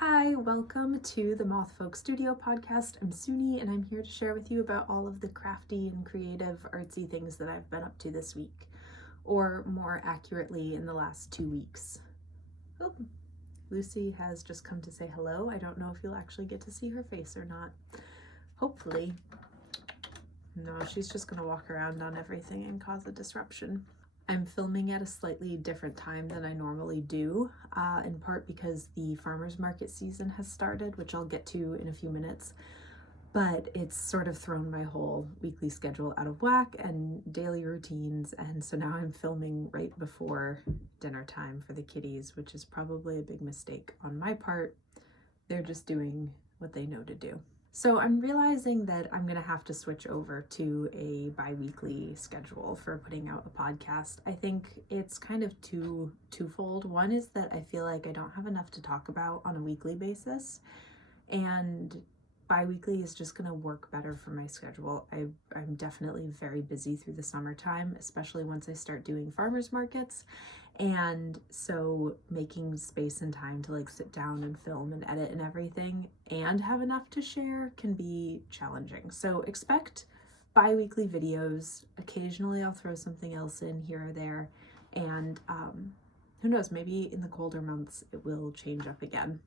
Hi, welcome to the Moth Folk Studio podcast. I'm Suni and I'm here to share with you about all of the crafty and creative artsy things that I've been up to this week, or more accurately in the last 2 weeks. Oh, Lucy has just come to say hello. I don't know if you'll actually get to see her face or not. Hopefully. No, she's just gonna walk around on everything and cause a disruption. I'm filming at a slightly different time than I normally do, in part because the farmers market season has started, which I'll get to in a few minutes, but it's sort of thrown my whole weekly schedule out of whack and daily routines, and so now I'm filming right before dinner time for the kiddies, which is probably a big mistake on my part. They're just doing what they know to do. So I'm realizing that I'm gonna have to switch over to a bi-weekly schedule for putting out a podcast. I think it's kind of twofold. One is that I feel like I don't have enough to talk about on a weekly basis, and bi-weekly is just gonna work better for my schedule. I'm definitely very busy through the summertime, especially once I start doing farmers markets. And so making space and time to like sit down and film and edit and everything and have enough to share can be challenging. So expect bi-weekly videos. Occasionally I'll throw something else in here or there. And who knows, maybe in the colder months it will change up again.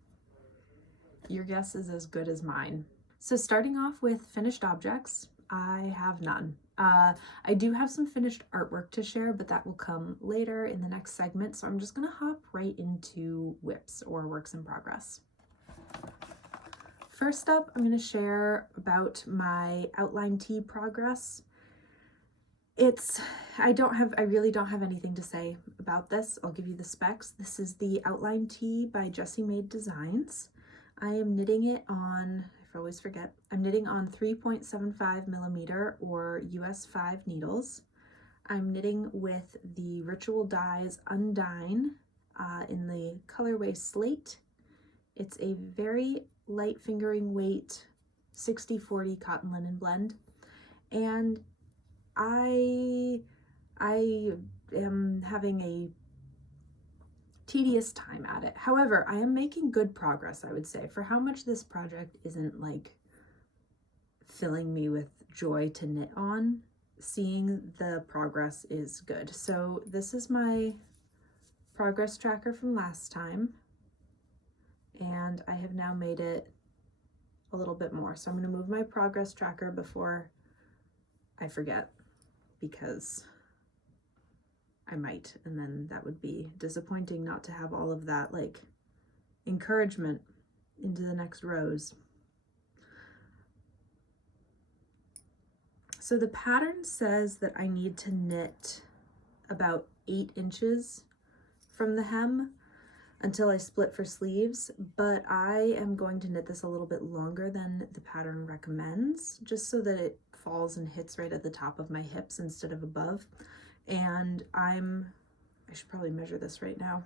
Your guess is as good as mine. So starting off with finished objects, I have none. I do have some finished artwork to share, but that will come later in the next segment. So I'm just gonna hop right into WIPs, or works in progress. First up, I'm gonna share about my outline tee progress. I really don't have anything to say about this. I'll give you the specs. This is the outline tee by Jessie Made Designs. I am knitting it on, I always forget, I'm knitting on 3.75 millimeter or US 5 needles. I'm knitting with the Ritual Dyes Undine in the colorway Slate. It's a very light fingering weight 60/40 cotton linen blend, and I am having a tedious time at it. However, I am making good progress, I would say, for how much this project isn't like filling me with joy to knit on. Seeing the progress is good. So this is my progress tracker from last time, and I have now made it a little bit more. So I'm going to move my progress tracker before I forget, because I might, and then that would be disappointing not to have all of that like encouragement into the next rows. So the pattern says that I need to knit about 8 inches from the hem until I split for sleeves, but I am going to knit this a little bit longer than the pattern recommends, just so that it falls and hits right at the top of my hips instead of above. And I should probably measure this right now.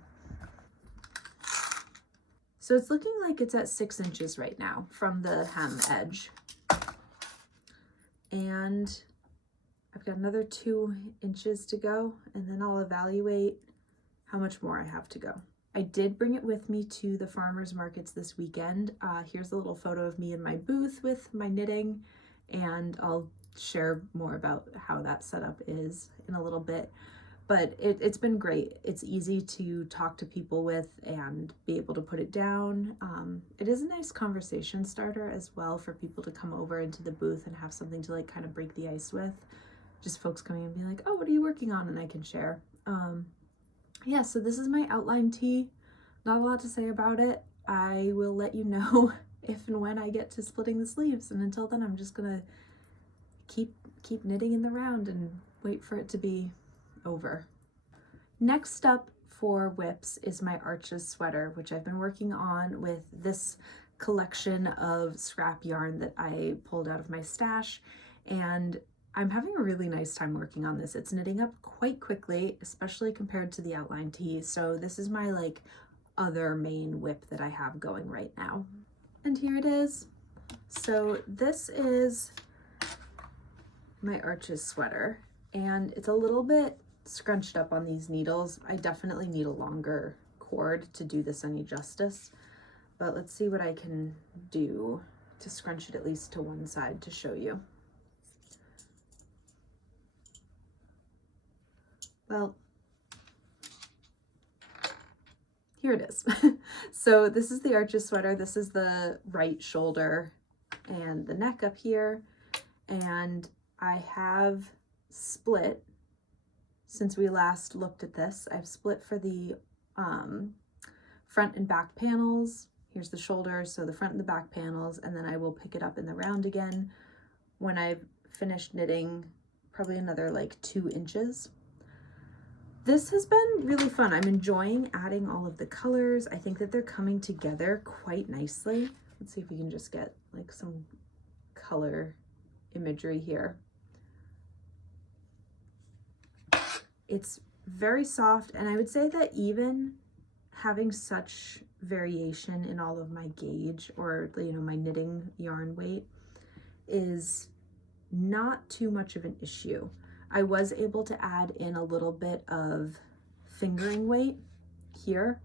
So it's looking like it's at 6 inches right now from the hem edge. And I've got another 2 inches to go, and then I'll evaluate how much more I have to go. I did bring it with me to the farmers markets this weekend. Here's a little photo of me in my booth with my knitting, and I'll share more about how that setup is in a little bit. But it's been great. It's easy to talk to people with and be able to put it down. It is a nice conversation starter as well for people to come over into the booth and have something to like kind of break the ice with. Just folks coming and being like, oh, what are you working on? And I can share. Yeah, so this is my outline tee. Not a lot to say about it. I will let you know if and when I get to splitting the sleeves. And until then, I'm just gonna keep knitting in the round and wait for it to be over. Next up for WIPs is my Astrid Sweater, which I've been working on with this collection of scrap yarn that I pulled out of my stash, and I'm having a really nice time working on this. It's knitting up quite quickly, especially compared to the outline tee. So this is my like other main WIP that I have going right now. And here it is. So this is my Astrid Sweater, and it's a little bit scrunched up on these needles. I definitely need a longer cord to do this any justice, but let's see what I can do to scrunch it at least to one side to show you. Well, here it is. So this is the Astrid sweater. This is the right shoulder and the neck up here. And I have split, since we last looked at this, I've split for the front and back panels. Here's the shoulder, so the front and the back panels, and then I will pick it up in the round again when I've finished knitting, probably another like 2 inches. This has been really fun. I'm enjoying adding all of the colors. I think that they're coming together quite nicely. Let's see if we can just get like some color imagery here. It's very soft, and I would say that even having such variation in all of my gauge, or my knitting yarn weight, is not too much of an issue. I was able to add in a little bit of fingering weight here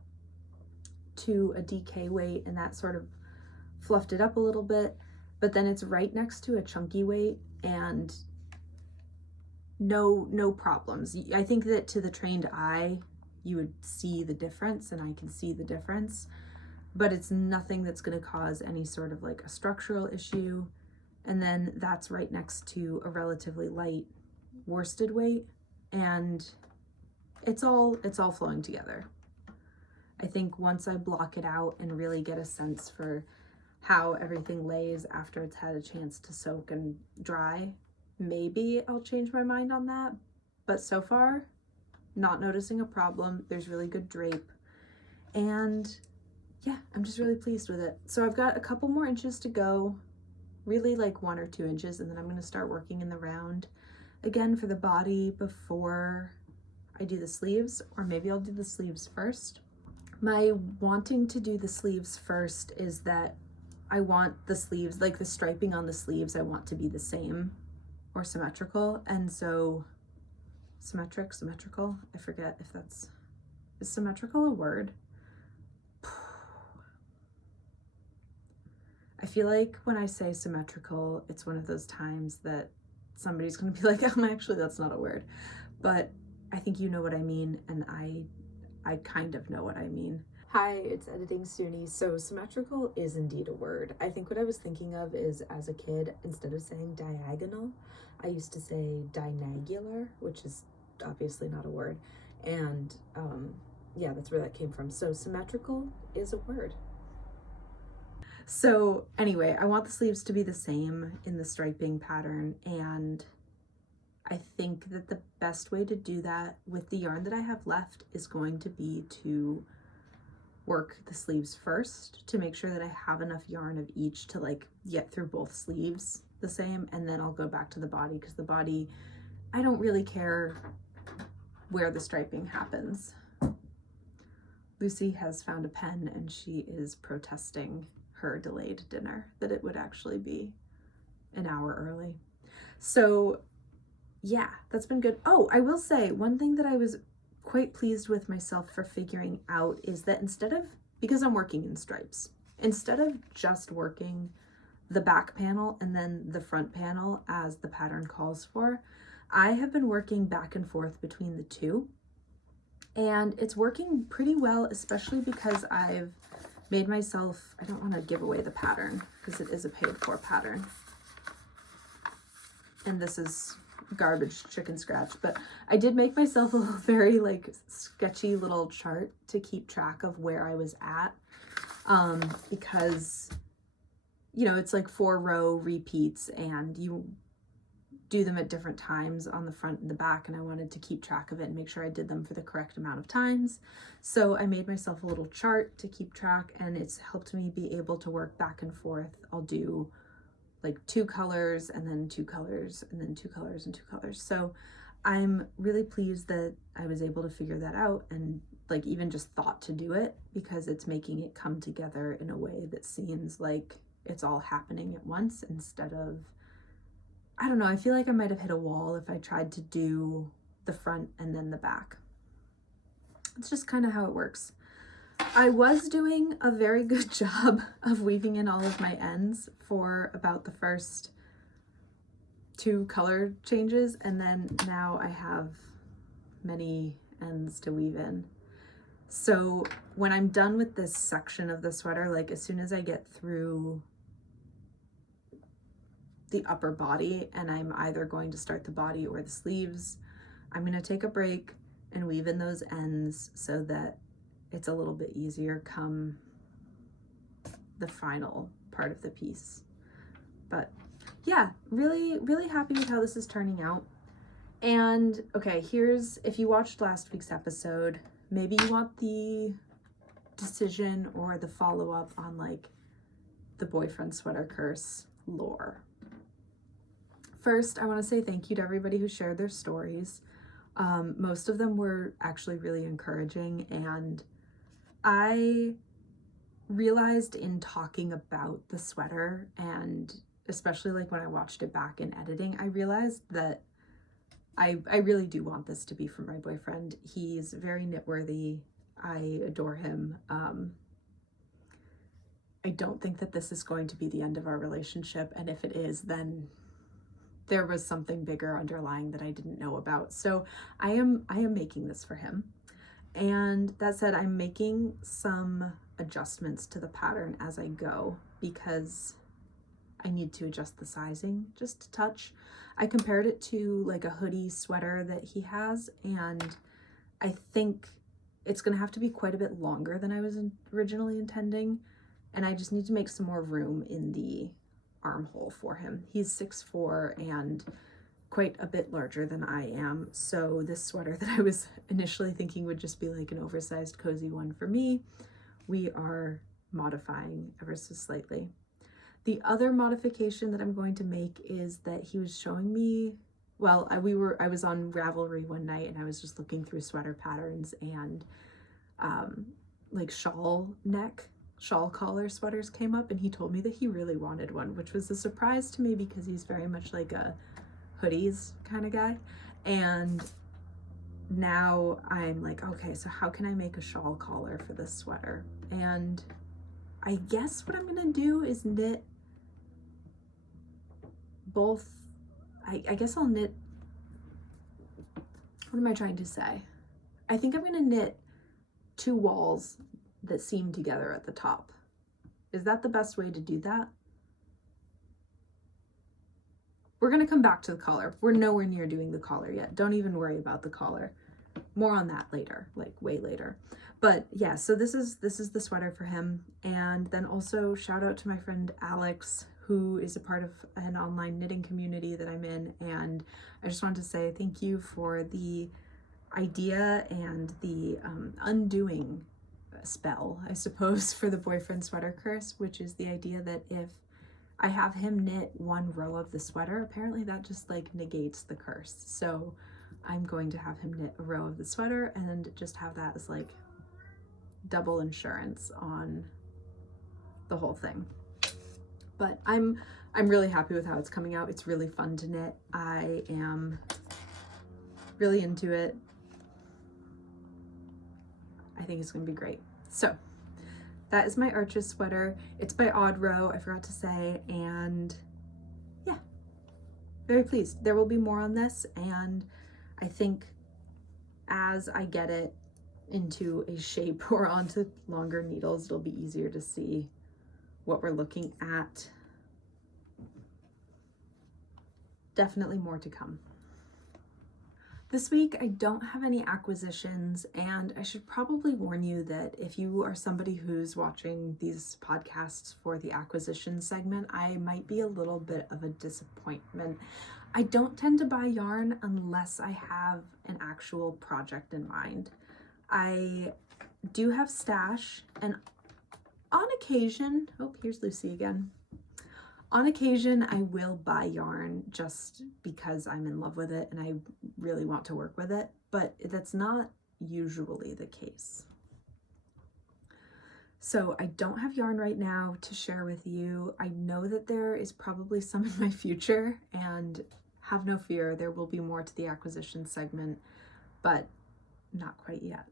to a DK weight, and that sort of fluffed it up a little bit, but then it's right next to a chunky weight and no problems. I think that to the trained eye, you would see the difference, and I can see the difference, but it's nothing that's going to cause any sort of like a structural issue. And then that's right next to a relatively light worsted weight, and it's all flowing together. I think once I block it out and really get a sense for how everything lays after it's had a chance to soak and dry, maybe I'll change my mind on that. But so far, not noticing a problem. There's really good drape, and yeah, I'm just really pleased with it. So I've got a couple more inches to go, really like 1 or 2 inches, and then I'm going to start working in the round again for the body before I do the sleeves, or maybe I'll do the sleeves first. My wanting to do the sleeves first is that I want the sleeves, like the striping on the sleeves, I want to be the same or symmetrical. And so symmetrical, I forget if is symmetrical a word? I feel like when I say symmetrical, it's one of those times that somebody's gonna be like, actually that's not a word, but I think you know what I mean, and I kind of know what I mean. Hi, it's Editing Suni. So symmetrical is indeed a word. I think what I was thinking of is, as a kid, instead of saying diagonal, I used to say dinagular, which is obviously not a word, and yeah, that's where that came from. So symmetrical is a word. So anyway, I want the sleeves to be the same in the striping pattern, and I think that the best way to do that with the yarn that I have left is going to be to work the sleeves first to make sure that I have enough yarn of each to like get through both sleeves the same, and then I'll go back to the body, because the body, I don't really care where the striping happens. Lucy has found a pen, and she is protesting her delayed dinner, that it would actually be an hour early. So yeah, that's been good. Oh, I will say one thing that I was quite pleased with myself for figuring out is that because I'm working in stripes, instead of just working the back panel and then the front panel as the pattern calls for, I have been working back and forth between the two, and it's working pretty well, especially because I've made myself, I don't want to give away the pattern because it is a paid for pattern, and this is garbage chicken scratch, but I did make myself a very like sketchy little chart to keep track of where I was at, because it's like 4-row repeats, and you do them at different times on the front and the back, and I wanted to keep track of it and make sure I did them for the correct amount of times. So I made myself a little chart to keep track, and it's helped me be able to work back and forth. I'll do like 2 colors and then 2 colors and then 2 colors and 2 colors. So I'm really pleased that I was able to figure that out, and like even just thought to do it, because it's making it come together in a way that seems like it's all happening at once, instead of, I don't know, I feel like I might have hit a wall if I tried to do the front and then the back. It's just kind of how it works. I was doing a very good job of weaving in all of my ends for about the first 2 color changes, and then now I have many ends to weave in. So when I'm done with this section of the sweater, like as soon as I get through the upper body and I'm either going to start the body or the sleeves, I'm going to take a break and weave in those ends so that it's a little bit easier come the final part of the piece. But yeah, really, really happy with how this is turning out. And okay, here's, if you watched last week's episode, maybe you want the decision or the follow-up on like the boyfriend sweater curse lore. First, I want to say thank you to everybody who shared their stories. Most of them were actually really encouraging, and I realized in talking about the sweater, and especially like when I watched it back in editing, I realized that I really do want this to be for my boyfriend. He's very knitworthy. I adore him. I don't think that this is going to be the end of our relationship, and if it is, then there was something bigger underlying that I didn't know about. So I am making this for him. And that said, I'm making some adjustments to the pattern as I go because I need to adjust the sizing just a touch. I compared it to like a hoodie sweater that he has, and I think it's gonna have to be quite a bit longer than I was originally intending, and I just need to make some more room in the armhole for him. He's 6'4" and quite a bit larger than I am, so this sweater that I was initially thinking would just be like an oversized cozy one for me, we are modifying ever so slightly. The other modification that I'm going to make is that he was showing me, well, I was on Ravelry one night and I was just looking through sweater patterns, and like shawl collar sweaters came up, and he told me that he really wanted one, which was a surprise to me because he's very much like a hoodies kind of guy. And now I'm like, okay, so how can I make a shawl collar for this sweater? And I guess what I'm gonna do is knit both. I guess I'll knit, what am I trying to say? I think I'm gonna knit 2 walls that seam together at the top. Is that the best way to do that? We're gonna come back to the collar. We're nowhere near doing the collar yet. Don't even worry about the collar. More on that later, like way later. But yeah, so this is the sweater for him. And then also shout out to my friend Alex, who is a part of an online knitting community that I'm in. And I just wanted to say thank you for the idea and the undoing spell, I suppose, for the boyfriend sweater curse, which is the idea that if I have him knit 1 row of the sweater, apparently that just like negates the curse. So I'm going to have him knit a row of the sweater and just have that as like double insurance on the whole thing. But I'm really happy with how it's coming out. It's really fun to knit. I am really into it. I think it's gonna be great. So that is my Arches sweater. It's by Odd Row, I forgot to say, and yeah, very pleased. There will be more on this, and I think as I get it into a shape or onto longer needles, it'll be easier to see what we're looking at. Definitely more to come. This week, I don't have any acquisitions, and I should probably warn you that if you are somebody who's watching these podcasts for the acquisition segment, I might be a little bit of a disappointment. I don't tend to buy yarn unless I have an actual project in mind. I do have stash, and on occasion, oh, here's Lucy again. On occasion, I will buy yarn just because I'm in love with it and I really want to work with it, but that's not usually the case. So I don't have yarn right now to share with you. I know that there is probably some in my future, and have no fear, there will be more to the acquisition segment, but not quite yet.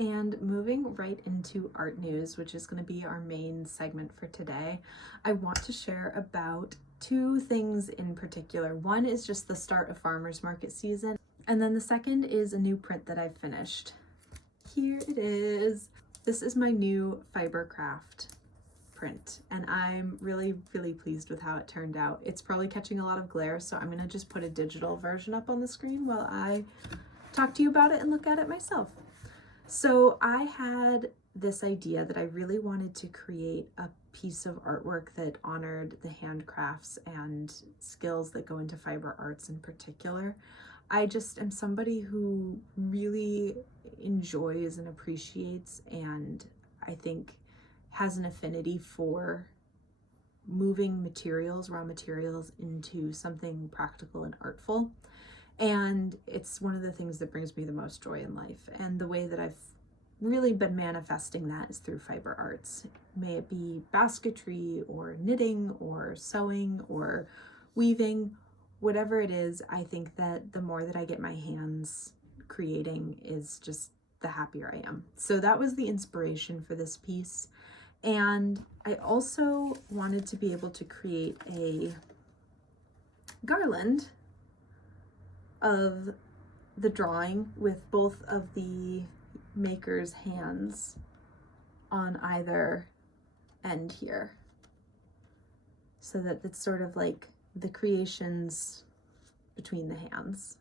And moving right into art news, which is going to be our main segment for today, I want to share about two things in particular. One is just the start of farmers market season, and then the second is a new print that I've finished. Here it is. This is my new Fibercraft print, and I'm really pleased with how it turned out. It's probably catching a lot of glare, so I'm going to just put a digital version up on the screen while I talk to you about it and look at it myself. So I had this idea that I really wanted to create a piece of artwork that honored the handcrafts and skills that go into fiber arts in particular. I just am somebody who really enjoys and appreciates, and I think has an affinity for moving materials, raw materials, into something practical and artful. And it's one of the things that brings me the most joy in life. And the way that I've really been manifesting that is through fiber arts. May it be basketry or knitting or sewing or weaving, whatever it is, I think that the more that I get my hands creating is just the happier I am. So that was the inspiration for this piece. And I also wanted to be able to create a garland of the drawing with both of the maker's hands on either end here, so that it's sort of like the creations between the hands.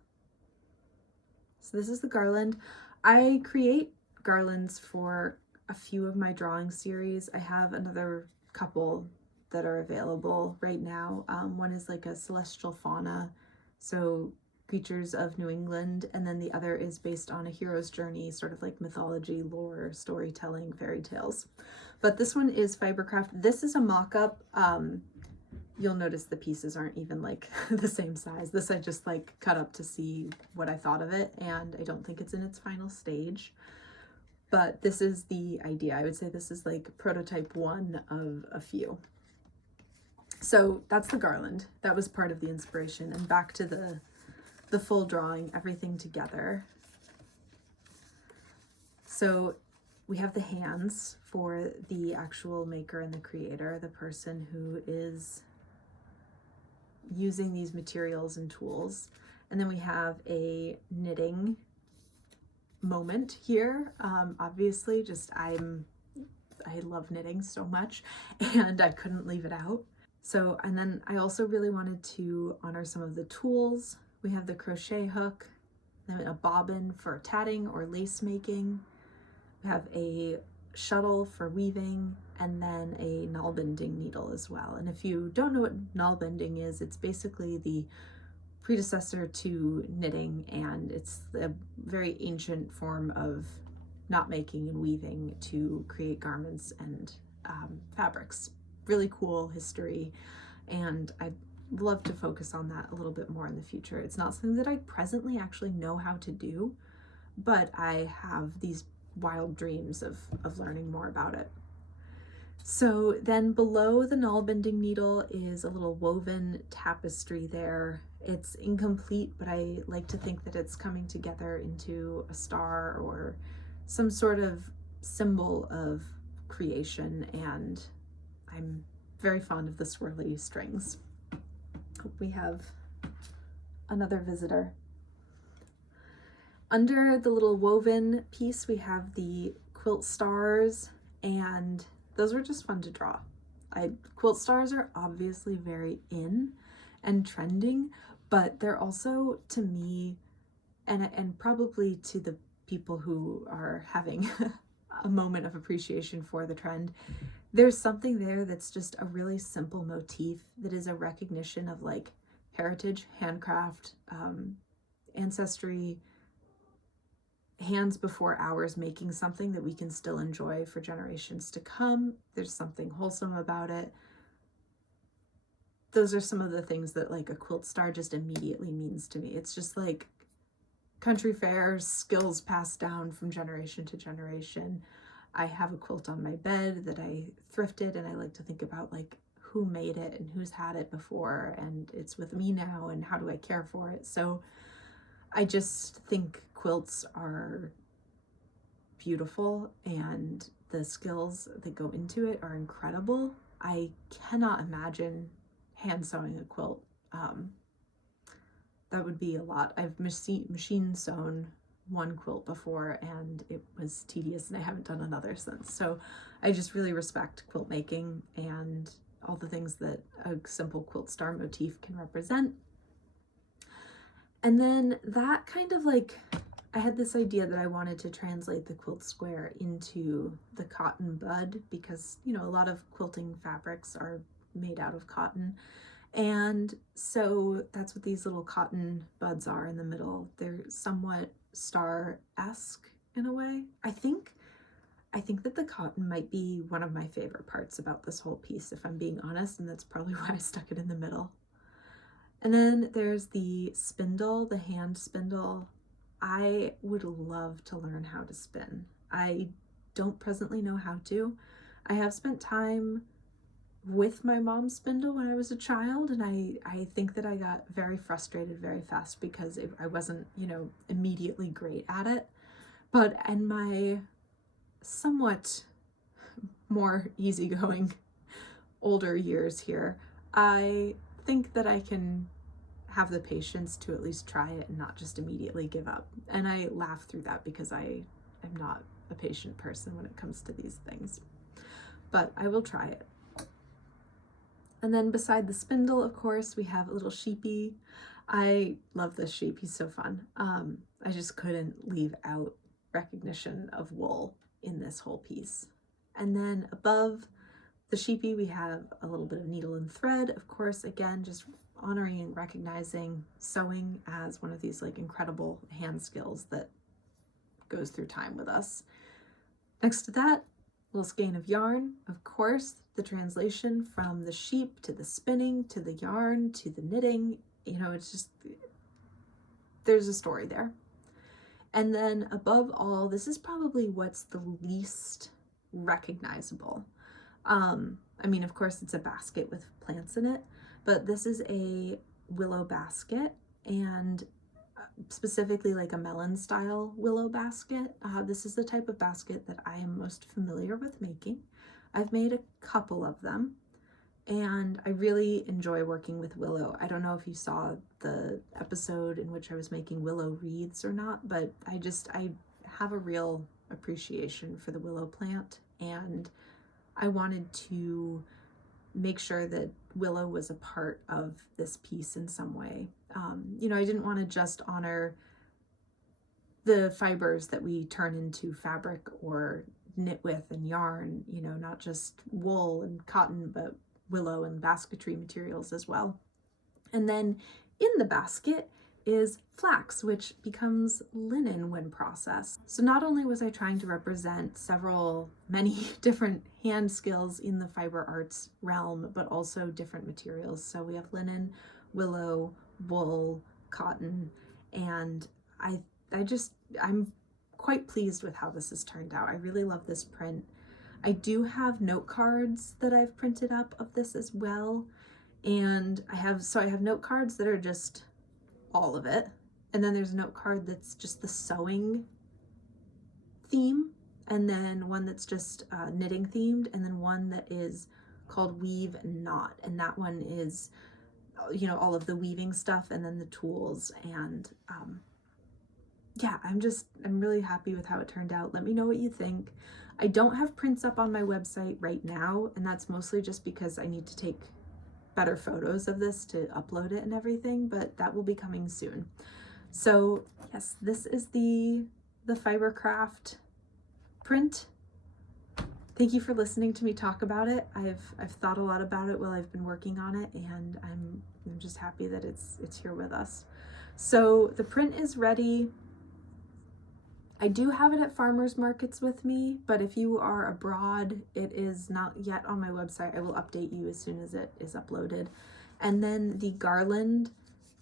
So this is the garland. I create garlands for a few of my drawing series. I have another couple that are available right now. One is like a celestial fauna, so creatures of New England, and then the other is based on a hero's journey, sort of like mythology, lore, storytelling, fairy tales. But this one is Fibercraft. This is a mock-up. You'll notice the pieces aren't even like the same size. This I just like cut up to see what I thought of it, and I don't think it's in its final stage. But this is the idea. I would say this is like prototype one of a few. So that's the garland. That was part of the inspiration. And back to the full drawing, everything together. So we have the hands for the actual maker and the creator, the person who is using these materials and tools. And then we have a knitting moment here. Obviously, just I love knitting so much, and I couldn't leave it out. So, and then I also really wanted to honor some of the tools. We have the crochet hook, then a bobbin for tatting or lace making. We have a shuttle for weaving, and then a null bending needle as well. And if you don't know what null bending is, it's basically the predecessor to knitting, and it's a very ancient form of knot making and weaving to create garments and fabrics. Really cool history, and I'd love to focus on that a little bit more in the future. It's not something that I presently actually know how to do, but I have these wild dreams of learning more about it. So then below the null bending needle is a little woven tapestry there. It's incomplete, but I like to think that it's coming together into a star or some sort of symbol of creation, and I'm very fond of the swirly strings. Hope we have another visitor. Under the little woven piece, we have the quilt stars, and those were just fun to draw. Quilt stars are obviously very in and trending, but they're also, to me, and probably to the people who are having a moment of appreciation for the trend, there's something there that's just a really simple motif that is a recognition of like heritage, handcraft, ancestry, hands before ours making something that we can still enjoy for generations to come. There's something wholesome about it. Those are some of the things that like a quilt star just immediately means to me. It's just like country fairs, skills passed down from generation to generation. I have a quilt on my bed that I thrifted, and I like to think about like who made it and who's had it before, and it's with me now, and how do I care for it? So I just think quilts are beautiful and the skills that go into it are incredible. I cannot imagine hand sewing a quilt. That would be a lot. I've machine sewn one quilt before and it was tedious, and I haven't done another since. So I just really respect quilt making and all the things that a simple quilt star motif can represent. And then that kind of like, I had this idea that I wanted to translate the quilt square into the cotton bud, because, you know, a lot of quilting fabrics are made out of cotton. And so that's what these little cotton buds are in the middle. They're somewhat star-esque in a way. I think that the cotton might be one of my favorite parts about this whole piece, if I'm being honest, and that's probably why I stuck it in the middle. And then there's the spindle, the hand spindle. I would love to learn how to spin. I don't presently know how to. I have spent time with my mom's spindle when I was a child, and I think that I got very frustrated very fast because I wasn't, you know, immediately great at it. But in my somewhat more easygoing older years here, I think that I can have the patience to at least try it and not just immediately give up. And I laugh through that because I am not a patient person when it comes to these things. But I will try it. And then beside the spindle, of course, we have a little sheepy. I love this sheep. He's so fun. I just couldn't leave out recognition of wool in this whole piece. And then above the sheepy, we have a little bit of needle and thread. Of course, again, just honoring and recognizing sewing as one of these like incredible hand skills that goes through time with us. Next to that, little skein of yarn. Of course, the translation from the sheep to the spinning to the yarn to the knitting, you know, it's just, there's a story there. And then above all, this is probably what's the least recognizable. I mean, of course, it's a basket with plants in it, but this is a willow basket, and specifically like a melon style willow basket. This is the type of basket that I am most familiar with making. I've made a couple of them, and I really enjoy working with willow. I don't know if you saw the episode in which I was making willow wreaths or not, but I have a real appreciation for the willow plant, and I wanted to make sure that willow was a part of this piece in some way. You know, I didn't want to just honor the fibers that we turn into fabric or knit with and yarn, you know, not just wool and cotton, but willow and basketry materials as well. And then in the basket is flax, which becomes linen when processed. So not only was I trying to represent many different hand skills in the fiber arts realm, but also different materials. So we have linen, willow, wool, cotton, and I'm quite pleased with how this has turned out. I really love this print. I do have note cards that I've printed up of this as well. And I have note cards that are just all of it. And then there's a note card that's just the sewing theme, and then one that's just knitting themed, and then one that is called Weave and Knot. And that one is, you know, all of the weaving stuff and then the tools. And yeah, I'm really happy with how it turned out. Let me know what you think. I don't have prints up on my website right now, and that's mostly just because I need to take better photos of this to upload it and everything, but that will be coming soon. So yes, this is the Fibercraft print. Thank you for listening to me talk about it. I've thought a lot about it while I've been working on it, and I'm just happy that it's here with us. So the print is ready. I do have it at farmers markets with me, but if you are abroad, it is not yet on my website. I will update you as soon as it is uploaded. And then the garland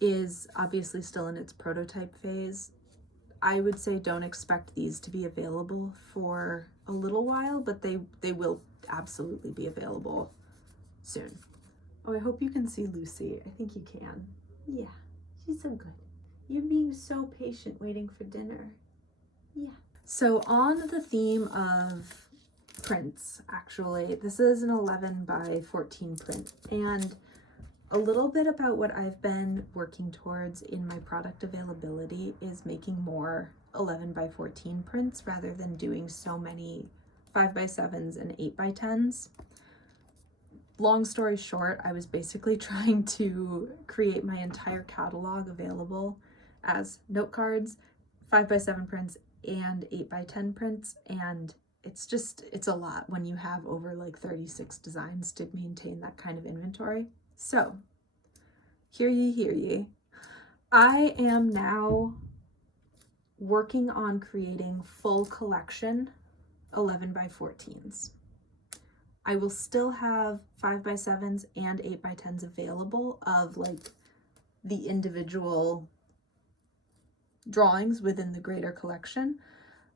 is obviously still in its prototype phase. I would say don't expect these to be available for a little while, but they will absolutely be available soon. Oh, I hope you can see Lucy. I think you can. Yeah, she's so good. You're being so patient waiting for dinner. Yeah. So on the theme of prints, actually, this is an 11 by 14 print, and a little bit about what I've been working towards in my product availability is making more 11 by 14 prints rather than doing so many 5 by 7s and 8 by 10s. Long story short, I was basically trying to create my entire catalog available as note cards, 5 by 7 prints, and 8 by 10 prints, and it's a lot when you have over like 36 designs to maintain that kind of inventory. So, hear ye. I am now working on creating full collection 11 by 14s. I will still have 5 by 7s and 8 by 10s available of like the individual drawings within the greater collection,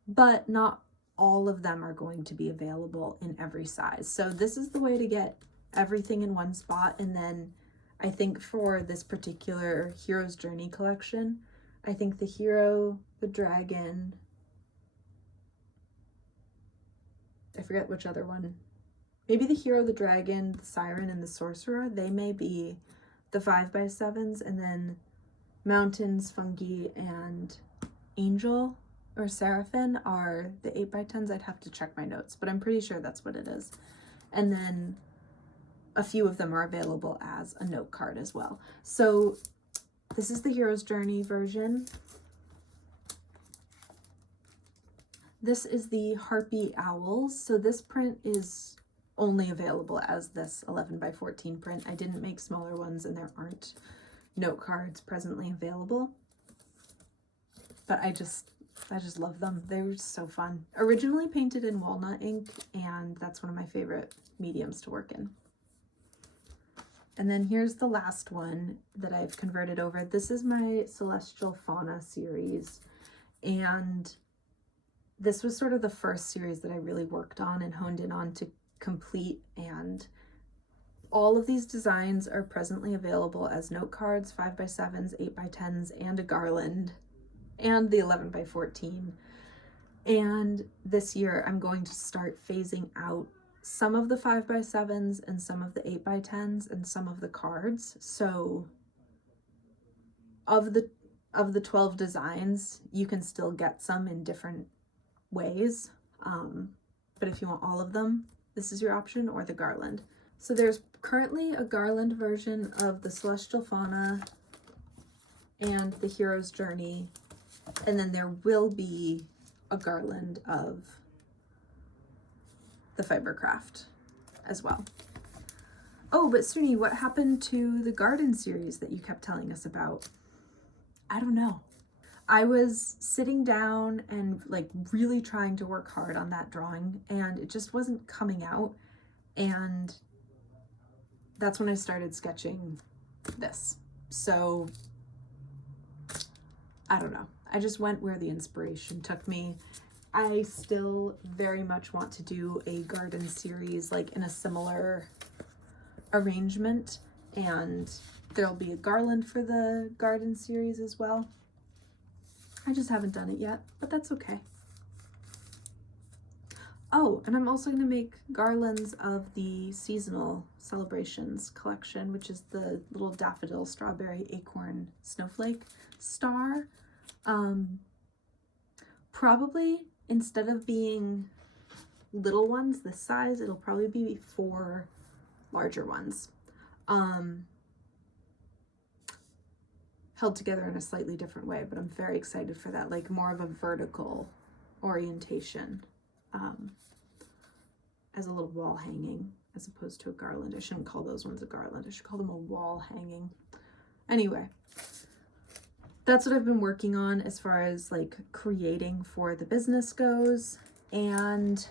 but not all of them are going to be available in every size. So this is the way to get everything in one spot. And then I think for this particular Hero's Journey collection, I think the hero, the dragon, I forget which other one, maybe the hero, the dragon, the siren, and the sorcerer, they may be the 5 by 7s, and then mountains, fungi, and angel or seraphim are the 8 by 10s. I'd have to check my notes, but I'm pretty sure that's what it is. And then a few of them are available as a note card as well. So this is the Hero's Journey version. This is the Harpy Owls. So this print is only available as this 11 by 14 print. I didn't make smaller ones and there aren't note cards presently available. But I just love them. They're so fun. Originally painted in walnut ink, and that's one of my favorite mediums to work in. And then here's the last one that I've converted over. This is my Celestial Fauna series, and this was sort of the first series that I really worked on and honed in on to complete, and all of these designs are presently available as note cards, 5 by 7s, 8 by 10s, and a garland, and the 11 by 14. And this year I'm going to start phasing out some of the 5 by 7s and some of the 8 by 10s and some of the cards. So of the 12 designs, you can still get some in different ways. But if you want all of them, this is your option, or the garland. So there's currently a garland version of the Celestial Fauna and the Hero's Journey, and then there will be a garland of the Fibercraft as well. Oh, but Suni, what happened to the garden series that you kept telling us about? I don't know. I was sitting down and like really trying to work hard on that drawing, and it just wasn't coming out. And that's when I started sketching this. So I don't know. I just went where the inspiration took me. I still very much want to do a garden series like in a similar arrangement, and there'll be a garland for the garden series as well. I just haven't done it yet, but that's okay. Oh, and I'm also going to make garlands of the seasonal celebrations collection, which is the little daffodil, strawberry, acorn, snowflake star. Probably instead of being little ones this size, it'll probably be 4 larger ones. Held together in a slightly different way, but I'm very excited for that, like more of a vertical orientation, as a little wall hanging as opposed to a garland. I shouldn't call those ones a garland. I should call them a wall hanging. Anyway, that's what I've been working on as far as like creating for the business goes. And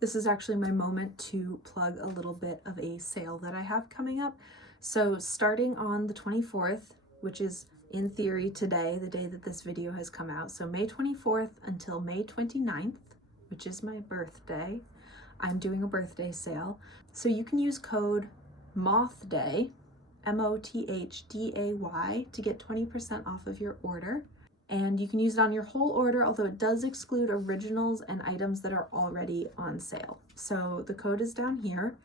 this is actually my moment to plug a little bit of a sale that I have coming up. So starting on the 24th, which is in theory today, the day that this video has come out, so May 24th until May 29th, which is my birthday, I'm doing a birthday sale. So you can use code MOTHDAY, MOTHDAY, to get 20% off of your order. and you can use it on your whole order, although it does exclude originals and items that are already on sale. So the code is down here.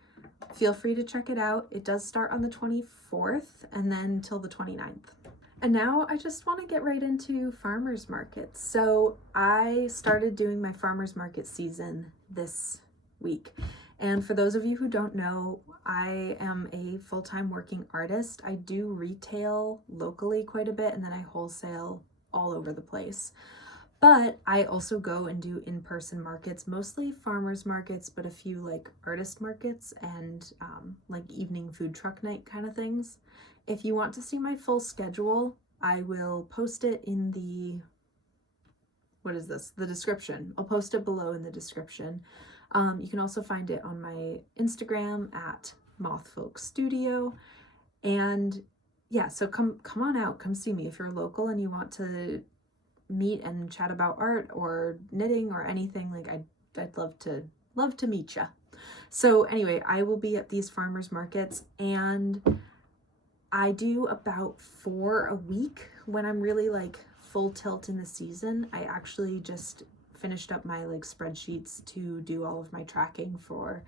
Feel free to check it out. It does start on the 24th and then till the 29th. And now I just want to get right into farmers markets. So I started doing my farmers market season this week. And for those of you who don't know, I am a full-time working artist. I do retail locally quite a bit, and then I wholesale all over the place. But I also go and do in-person markets, mostly farmers markets, but a few like artist markets and like evening food truck night kind of things. If you want to see my full schedule, I will post it in the, the description. I'll post it below in the description. You can also find it on my Instagram at Moth Folk Studio. And yeah, so come on out, come see me if you're local and you want to meet and chat about art or knitting or anything. Like I'd love to meet you. So anyway, I will be at these farmers markets, and I do about 4 a week when I'm really like full tilt in the season. I actually just finished up my like spreadsheets to do all of my tracking for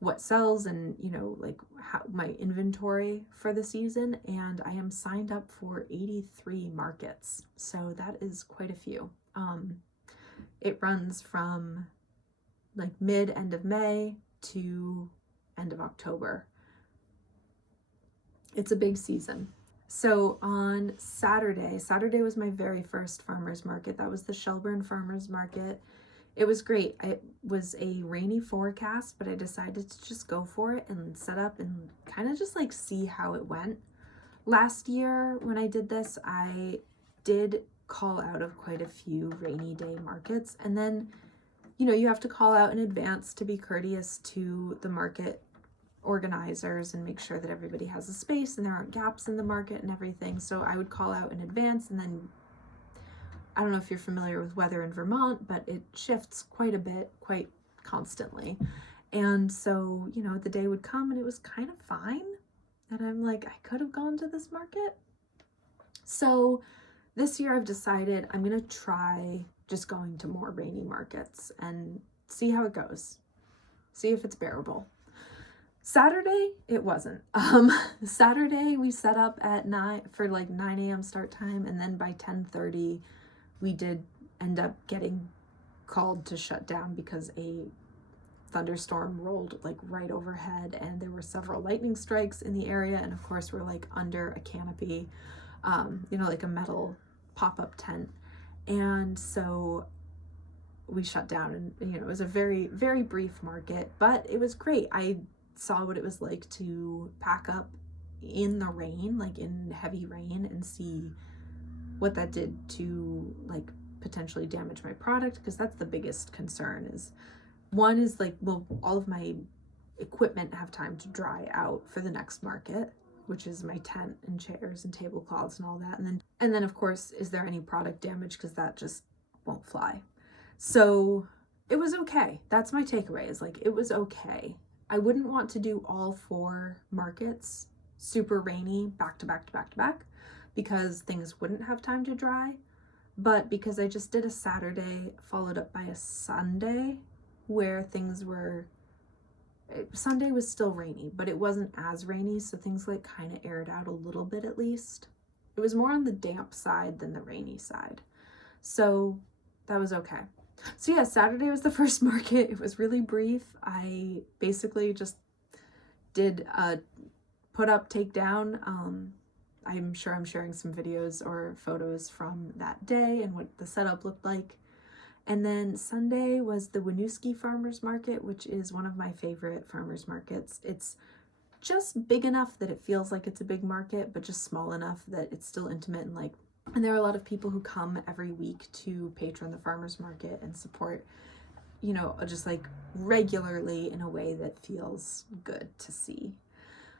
what sells and, you know, like how my inventory for the season, and I am signed up for 83 markets. So that is quite a few. It runs from like end of May to end of October. It's a big season. So on Saturday was my very first farmers market. That was the Shelburne farmers market. It was great. It was a rainy forecast, but I decided to just go for it and set up and kind of just like see how it went. Last year when I did this, I did call out of quite a few rainy day markets. And then, you know, you have to call out in advance to be courteous to the market organizers and make sure that everybody has a space and there aren't gaps in the market and everything. So I would call out in advance, and then I don't know if you're familiar with weather in Vermont, but it shifts quite a bit, quite constantly. And so, you know, the day would come and it was kind of fine. And I'm like, I could have gone to this market. So this year I've decided I'm going to try just going to more rainy markets and see how it goes. See if it's bearable. Saturday, it wasn't. Saturday we set up at 9 a.m. start time, and then by 10:30 we did end up getting called to shut down because a thunderstorm rolled like right overhead, and there were several lightning strikes in the area, and of course we're like under a canopy, you know, like a metal pop-up tent, and so we shut down. And you know, it was a very, very brief market, but it was great. I saw what it was like to pack up in the rain, like in heavy rain, and see what that did to like potentially damage my product, because that's the biggest concern. Is one is like, will all of my equipment have time to dry out for the next market, which is my tent and chairs and tablecloths and all that, and then of course, is there any product damage, because that just won't fly. So it was okay. That's my takeaway, is like, it was okay. I wouldn't want to do all 4 markets super rainy back to back to back to back, because things wouldn't have time to dry. But because I just did a Saturday followed up by a Sunday where Sunday was still rainy, but it wasn't as rainy, so things like kind of aired out a little bit at least. It was more on the damp side than the rainy side. So that was okay. So yeah, Saturday was the first market. It was really brief. I basically just did a put up, take down. I'm sure I'm sharing some videos or photos from that day and what the setup looked like. And then Sunday was the Winooski farmers market, which is one of my favorite farmers markets. It's just big enough that it feels like it's a big market, but just small enough that it's still intimate, and there are a lot of people who come every week to patron the farmers market and support, you know, just like regularly in a way that feels good to see.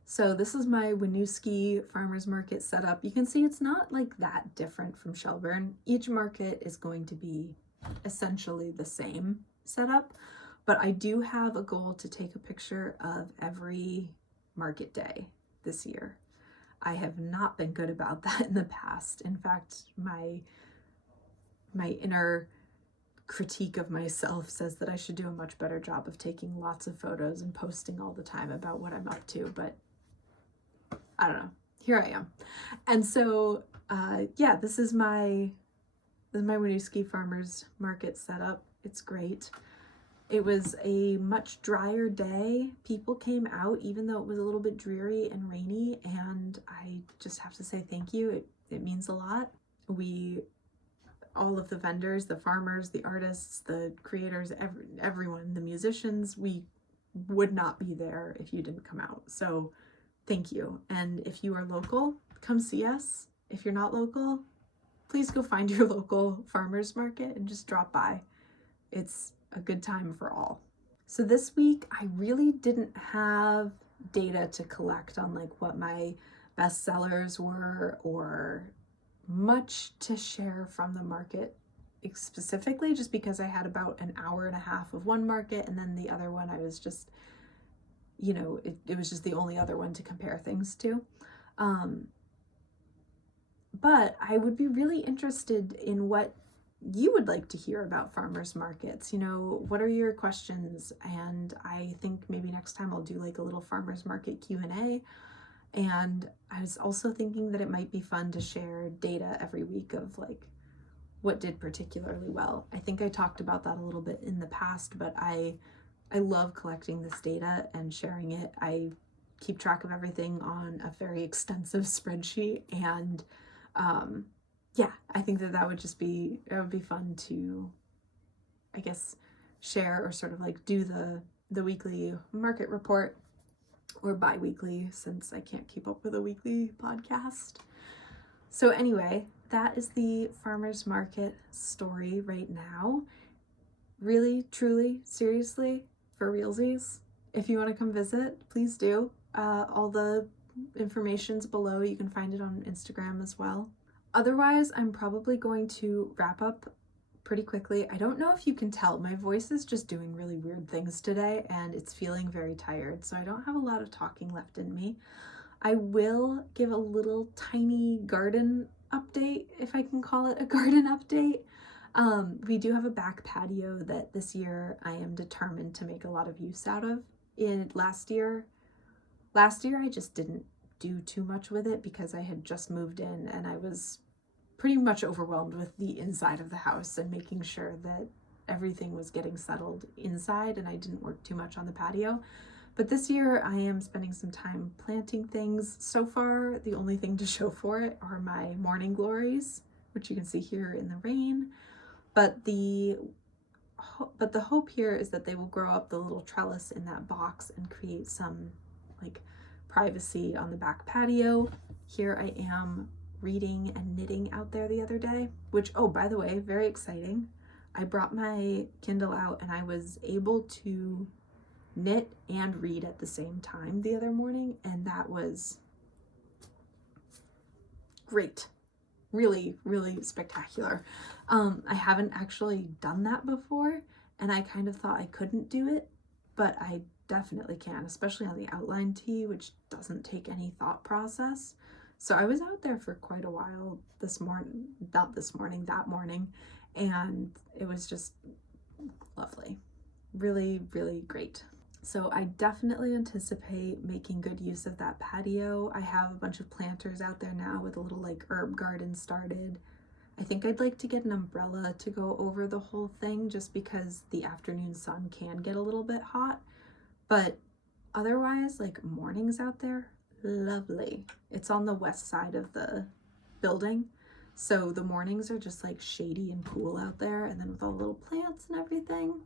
So this is my Winooski farmers market setup. You can see it's not like that different from Shelburne. Each market is going to be essentially the same setup, but I do have a goal to take a picture of every market day this year. I have not been good about that in the past. In fact, my my inner critique of myself says that I should do a much better job of taking lots of photos and posting all the time about what I'm up to, but I don't know. Here I am. And so, yeah, this is my Winooski Farmers Market setup. It's great. It was a much drier day. People came out even though it was a little bit dreary and rainy, and I just have to say thank you. It means a lot. All of the vendors, the farmers, the artists, the creators, everyone, the musicians, we would not be there if you didn't come out. So thank you. And if you are local, come see us. If you're not local, please go find your local farmers market and just drop by. It's a good time for all. So this week, I really didn't have data to collect on like what my best sellers were or much to share from the market specifically, just because I had about an hour and a half of one market, and then the other one I was just, it was just the only other one to compare things to. But I would be really interested in what you would like to hear about farmers markets. What are your questions? And I think maybe next time I'll do like a little farmers market Q&A. And I was also thinking that it might be fun to share data every week of like what did particularly well. I think I talked about that a little bit in the past, but I love collecting this data and sharing it. I keep track of everything on a very extensive spreadsheet, and yeah, I think that would be fun to, I guess, share or sort of like do the weekly market report, or bi-weekly, since I can't keep up with a weekly podcast. So anyway, that is the farmers market story right now. Really, truly, seriously, for realsies. If you want to come visit, please do. All the information's below. You can find it on Instagram as well. Otherwise, I'm probably going to wrap up pretty quickly. I don't know if you can tell, my voice is just doing really weird things today, and it's feeling very tired, so I don't have a lot of talking left in me. I will give a little tiny garden update, if I can call it a garden update. We do have a back patio that this year I am determined to make a lot of use out of. Last year I just didn't do too much with it because I had just moved in and I was pretty much overwhelmed with the inside of the house and making sure that everything was getting settled inside, and I didn't work too much on the patio. But this year I am spending some time planting things. So far, the only thing to show for it are my morning glories, which you can see here in the rain. But the hope here is that they will grow up the little trellis in that box and create some like privacy on the back patio. Here I am reading and knitting out there the other day, which, oh, by the way, very exciting. I brought my Kindle out and I was able to knit and read at the same time the other morning, and that was great. Really, really spectacular. I haven't actually done that before, and I kind of thought I couldn't do it, but I definitely can, especially on the outline tee, which doesn't take any thought process. So I was out there for quite a while that morning, and it was just lovely. Really, really great. So I definitely anticipate making good use of that patio. I have a bunch of planters out there now with a little like herb garden started. I think I'd like to get an umbrella to go over the whole thing just because the afternoon sun can get a little bit hot. But otherwise, like mornings out there, lovely. It's on the west side of the building, so the mornings are just like shady and cool out there, and then with all the little plants and everything,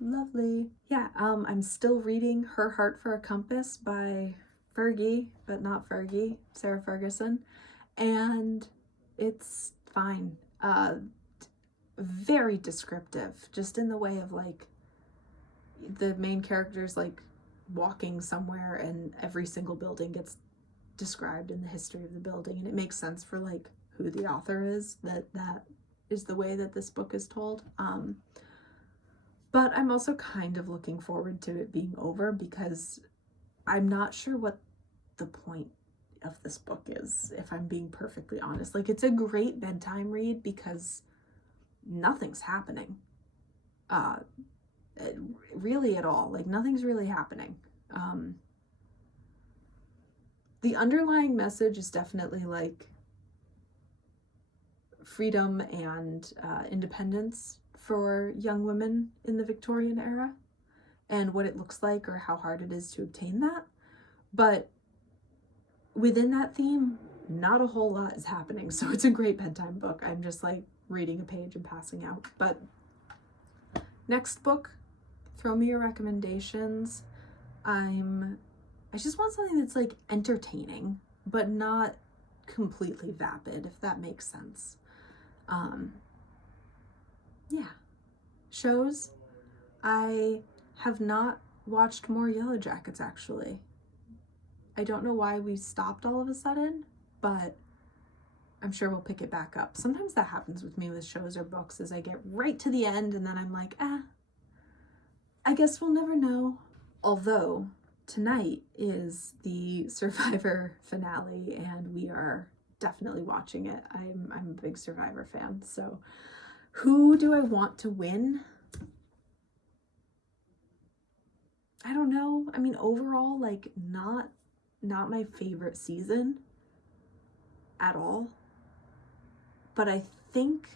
lovely. Yeah, I'm still reading Her Heart for a Compass by Fergie, but not Fergie, Sarah Ferguson, and it's fine. Very descriptive, just in the way of like the main character's like walking somewhere and every single building gets described in the history of the building, and it makes sense for like who the author is, that is the way that this book is told. But I'm also kind of looking forward to it being over because I'm not sure what the point of this book is, if I'm being perfectly honest. Like, it's a great bedtime read because nothing's happening. Really at all. Like, nothing's really happening. The underlying message is definitely like freedom and independence for young women in the Victorian era, and what it looks like or how hard it is to obtain that. But within that theme, not a whole lot is happening. So it's a great bedtime book. I'm just like reading a page and passing out. But next book, throw me your recommendations. I just want something that's like entertaining, but not completely vapid, if that makes sense. Yeah. Shows. I have not watched more Yellow Jackets, actually. I don't know why we stopped all of a sudden, but I'm sure we'll pick it back up. Sometimes that happens with me with shows or books, is I get right to the end and then I'm like, I guess we'll never know. Although tonight is the Survivor finale and we are definitely watching it. I'm a big Survivor fan. So who do I want to win? I don't know. I mean, overall, like, not my favorite season at all. But I think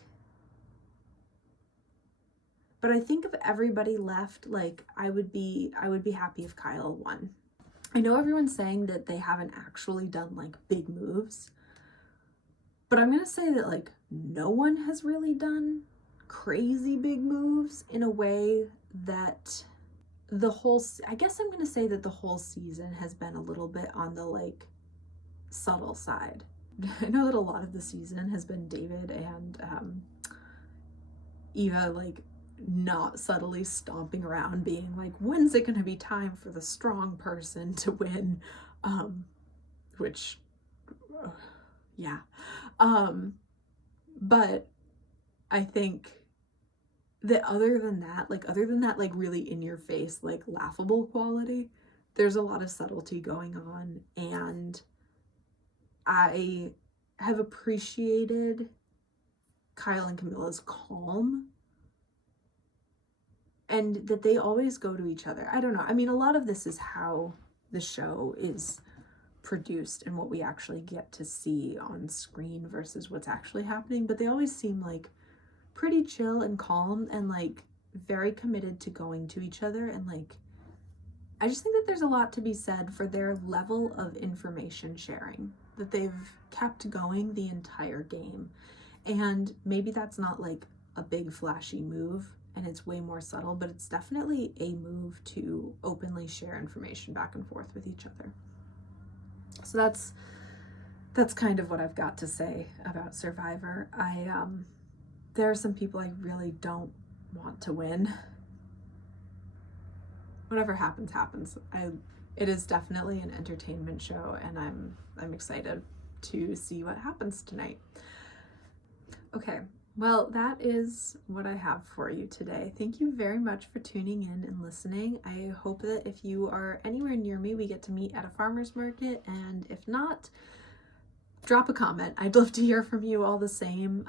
of everybody left, like, I would be happy if Kyle won. I know everyone's saying that they haven't actually done like big moves, but I'm gonna say that like no one has really done crazy big moves in a way that I guess I'm gonna say that the whole season has been a little bit on the like subtle side. I know that a lot of the season has been David and Eva like not subtly stomping around being like, when's it gonna be time for the strong person to win? Which yeah. But I think that other than that like really in your face like laughable quality, there's a lot of subtlety going on, and I have appreciated Kyle and Camilla's calm and that they always go to each other. I don't know. I mean, a lot of this is how the show is produced and what we actually get to see on screen versus what's actually happening, but they always seem like pretty chill and calm and like very committed to going to each other. And like, I just think that there's a lot to be said for their level of information sharing that they've kept going the entire game. And maybe that's not like a big flashy move and it's way more subtle, but it's definitely a move to openly share information back and forth with each other. So that's kind of what I've got to say about Survivor. There are some people I really don't want to win. Whatever happens, happens. It is definitely an entertainment show, and I'm excited to see what happens tonight. Okay, well, that is what I have for you today. Thank you very much for tuning in and listening. I hope that if you are anywhere near me, we get to meet at a farmer's market, and if not, drop a comment. I'd love to hear from you all the same.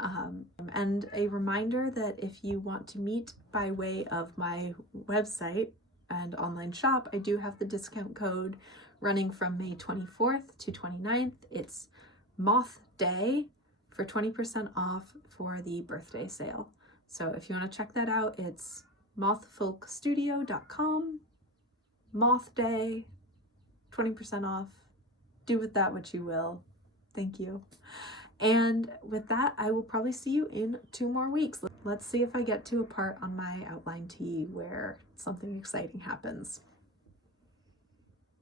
And a reminder that if you want to meet by way of my website and online shop, I do have the discount code running from May 24th to 29th. It's Moth Day for 20% off for the birthday sale. So if you want to check that out, it's mothfolkstudio.com. Moth Day, 20% off. Do with that what you will. Thank you. And with that, I will probably see you in 2 more weeks. Let's see if I get to a part on my outline tee where something exciting happens.